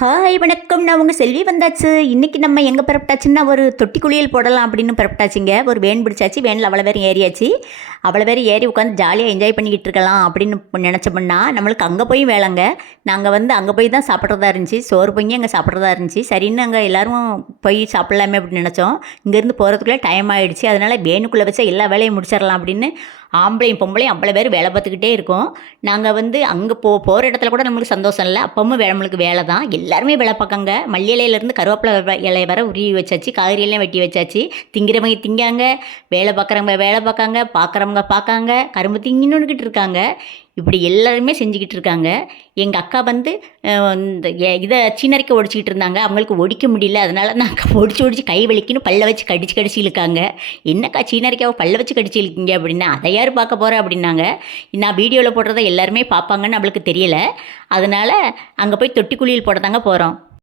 Hi வணக்கம். நான் உங்கள் செல்வி வந்தாச்சு. இன்றைக்கி நம்ம எங்கே பரப்பிட்டாச்சுன்னா ஒரு தொட்டி குளியல் போடலாம் அப்படின்னு பரப்பிட்டாச்சுங்க. ஒரு வேன் பிடிச்சாச்சு. வேனில் அவ்வளோ பேர் ஏறியாச்சு. அவ்வளோ பேர் ஏறி உட்காந்து ஜாலியாக என்ஜாய் பண்ணிக்கிட்டு இருக்கலாம் அப்படின்னு நினச்சோம்னா நம்மளுக்கு அங்கே போய் வேலைங்க. நாங்கள் அங்கே போய் தான் சாப்பிட்றதா இருந்துச்சு. சோறு பொங்கி அங்கே சாப்பிட்றதா இருந்துச்சு. சரின்னு அங்கே எல்லோரும் போய் சாப்பிட்லாமே அப்படின்னு நினச்சோம். இங்கேருந்து போகிறதுக்குள்ளே டைம் ஆகிடுச்சு. அதனால் வேனுக்குள்ளே வச்சா எல்லா வேலையும் முடிச்சிடலாம் அப்படின்னு ஆம்பளையும் பொம்பளையும் அவ்வளோ பேர் வேலை பார்த்துக்கிட்டே இருக்கோம். நாங்கள் அங்கே போகிற இடத்துல கூட நம்மளுக்கு சந்தோஷம் இல்லை. அப்பவும் நம்மளுக்கு வேலை தான். எல்லாருமே வேலை பார்க்காங்க. மல்லி இலையிலேருந்து கருவேப்பிலை இலையை வர உருவி வச்சாச்சு. காய்கறி எல்லாம் வெட்டி வச்சாச்சு. திங்கிறவங்க திங்காங்க, வேலை பார்க்குறவங்க வேலை பார்க்காங்க, பார்க்குறவங்க பார்க்காங்க, கரும்பு திங்கின்னுக்கிட்டு இருக்காங்க. இப்படி எல்லாருமே செஞ்சுக்கிட்டு இருக்காங்க. எங்கள் அக்கா இந்த இதை சீனரிக்க ஒடிச்சிக்கிட்டு இருந்தாங்க. அவங்களுக்கு ஒடிக்க முடியல. அதனால் நான் ஒடிச்சு கை வலிக்குன்னு பல்ல வச்சு கடிச்சு இழுக்காங்க. என்னக்கா சீனரிக்காவை பல்ல வச்சு கடிச்சு இழுக்கிங்க அப்படின்னா, அதை யார் பார்க்க போகிறேன் அப்படின்னாங்க. நான் வீடியோவில் போடுறத எல்லாருமே பார்ப்பாங்கன்னு அவளுக்கு தெரியலை. அதனால் அங்கே போய் தொட்டி குளியல் போட தாங்க போகிறோம்.